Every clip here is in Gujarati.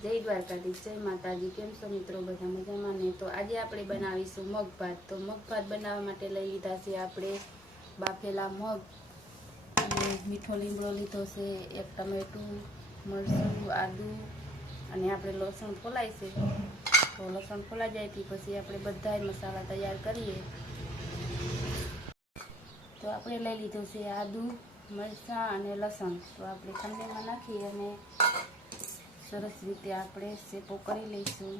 જય દ્વારકાધીશ, જય માતાજી। કેમ છો મિત્રો? બધા મજામાં ને? તો આજે આપણે બનાવીશું મગ ભાત। તો મગ ભાત બનાવવા માટે લઈ લીધા છે આપણે બાફેલા મગ, અને મીઠો લીમડો લીધો છે, એક ટમેટું, મરચું, આદુ, અને આપણે લસણ ફોલાય છે। તો લસણ ફોલાઈ જાય પછી આપણે બધા મસાલા તૈયાર કરીએ। તો આપણે લઈ લીધું છે આદુ, મરચાં અને લસણ। તો આપણે ખંડેમાં નાખી અને સરસ રીતે આપણે શેપો કરી લઈશું।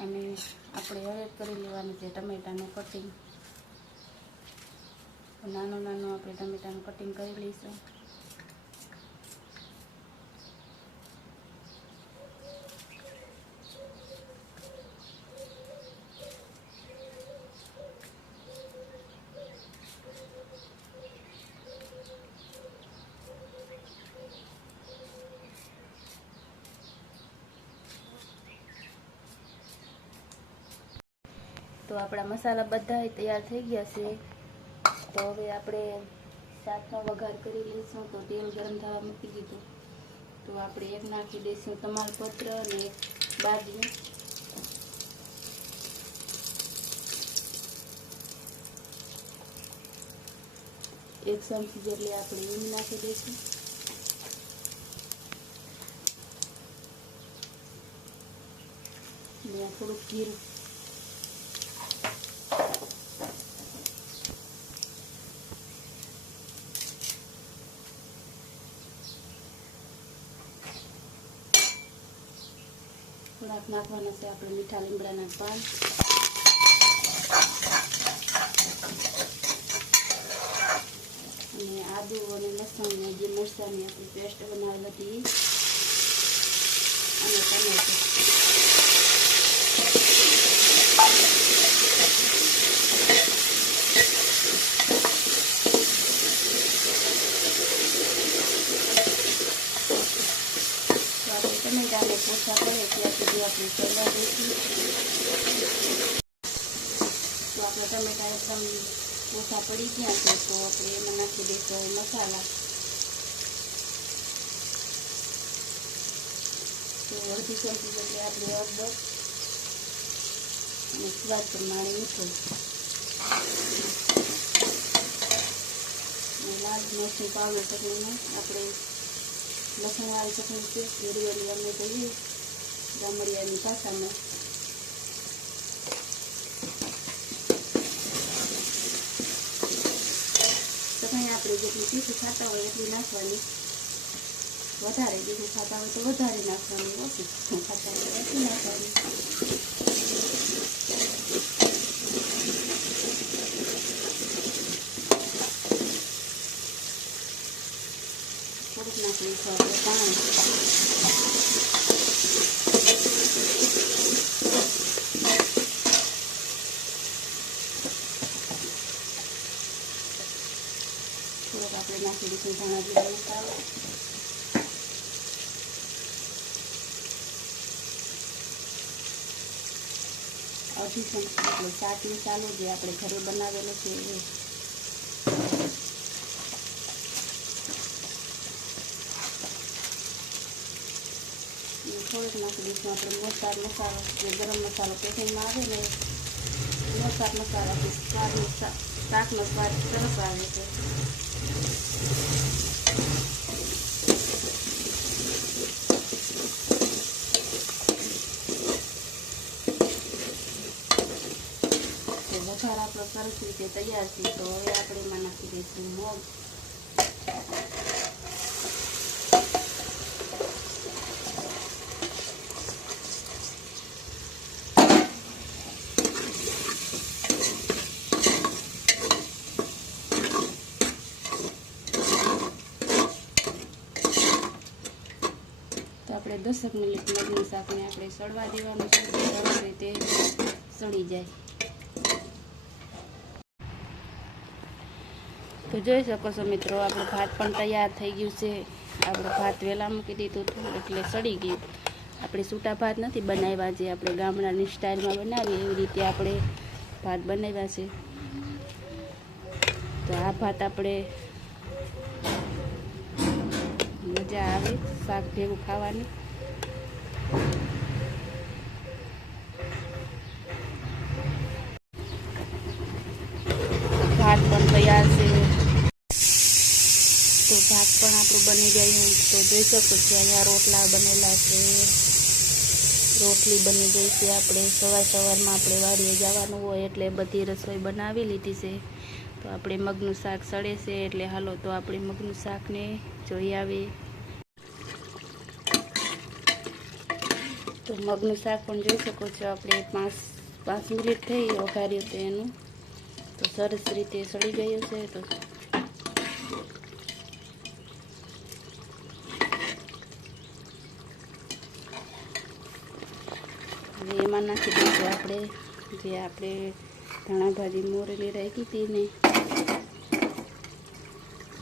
અને આપણે હવે કરી લેવાનું છે ટમેટાનું કટિંગ। નાનું નાનું આપણે ટમેટાનું કટિંગ કરી લઈશું। તો આપણા મસાલા બધા તૈયાર થઈ ગયા છે। તો હવે આપણે શાકનો વઘાર કરી લઈશું। તો તેલ ગરમ થવા મૂકી દીધું। તો આપણે એક નાખી દઈશું તમાલપત્ર અને એક બાજરી, એક ચમચી જેટલી આપણે હિંગ નાખી દઈશું, ને થોડુંક જીરું, થોડાક નાખવાના છે આપણે મીઠા લીમડાના પાન, અને આદુ અને લસણ ને જે મરચાંની આપણી પેસ્ટ બનાવેલી હતી અને ટમેટું। ટમેટાને પોછા કરે ત્યાં સુધી આપણે ચડવા દઈશું। તો આપણા ટમેટા એકદમ પોછા પડી ગયા છે। તો આપણે એમાં નાખી દઈશું મસાલા। તો અડધી ચમચી જેટલી આપણે હળદર અને સ્વાદ પ્રમાણે મીઠું, અને લાલ મરચું પાવડર ચટણીમાં આપણે લસણવાળી ચટણી છે, હીરવેલી અમે કહીએ ગામડિયાની ભાષામાં। ચટણી આપણે જેટલી તીખી ખાતા હોય એટલી નાખવાની, વધારે તીખું ખાતા હોય તો વધારે નાખવાની, ઓછી ખાતા હોય ઓછી નાખવાની। થોડુંક નાખી દઈશું આપણે પાણી। થોડોક આપણે નાખી દઈશું ધાણા જીરું મસાલો, અડધી ચમચી એટલે ચાટ મસાલો જે આપણે ઘરે બનાવેલો છે એ, થોડુંક નાખી દઈશું આપણે મોરચાર મસાલો, જે ગરમ મસાલો પેકિંગમાં આવે ને મોરચાર મસાલાથી શાકનો સ્વાદ સરસ આવે છે। વઘાર આપણો સરસ રીતે તૈયાર છે। તો હવે આપણે એમાં નાખી દઈશું મગ, તો આપણે 10 મિનિટ મગનું શાકને આપણે સળવા દેવાનું છે, સરસ રીતે સળી જાય। તો જોઈ શકો છો મિત્રો, આપણું ભાત પણ તૈયાર થઈ ગયું છે। આપણે ભાત વહેલા મૂકી દીધું હતું એટલે સડી ગયું. આપણે છૂટા ભાત નથી બનાવ્યા, જે આપણે ગામડાની સ્ટાઇલમાં બનાવીએ એવી રીતે આપણે ભાત બનાવ્યા છે. તો આ ભાત આપણે મજા આવે શાક ભેગું ખાવાની. ભાત પણ તૈયાર છે. તો ભાત પણ આપણું બની ગયું. તો જોઈ શકો છો અહીંયા રોટલા બનેલા છે, રોટલી બની ગઈ છે. આપણે સવારમાં આપણે વાડીએ જવાનું હોય એટલે બધી રસોઈ બનાવી લીધી છે. તો આપણે મગનું શાક સડે છે એટલે હાલો તો આપણે મગનું શાકને જોઈ આવીએ. તો મગનું શાક પણ જોઈ શકો છો. આપણે 5 મિનિટ થઈ વઘાર્યું તો એનું તો સરસ રીતે સડી ગયું છે. તો હવે એમાં નાખી દઈશું આપણે જે આપણે ધાણા ભાજી મોરેલી રાખી હતી ને,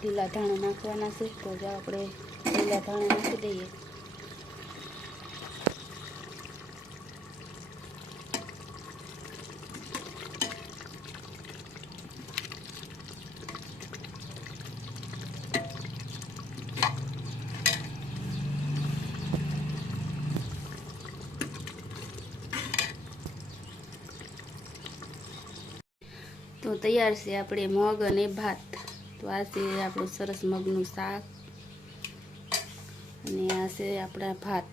લીલા ધાણા નાખવાના છે. તો જો આપણે લીલા ધાણા નાખી દઈએ. તો તૈયાર છે આપણે મગ અને ભાત. તો આ છે આપણું સરસ મગનું શાક અને આ છે આપણા ભાત.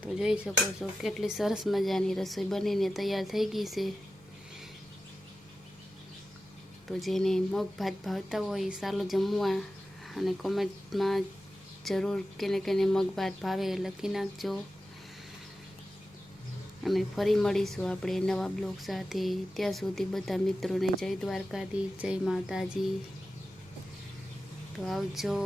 તો જોઈ શકો છો કેટલી સરસ મજાની રસોઈ બનીને તૈયાર થઈ ગઈ છે. તો જેને મગ ભાત ભાવતા હોય એ ચાલો જમવા, અને કોમેન્ટમાં જરૂર કેને મગ ભાત ભાવે લખી નાખજો. અને ફરી મળીશું આપણે નવા બ્લોગ સાથે. ત્યાં સુધી બધા મિત્રોને જય દ્વારકાધીશ, જય માતાજી. તો આવજો.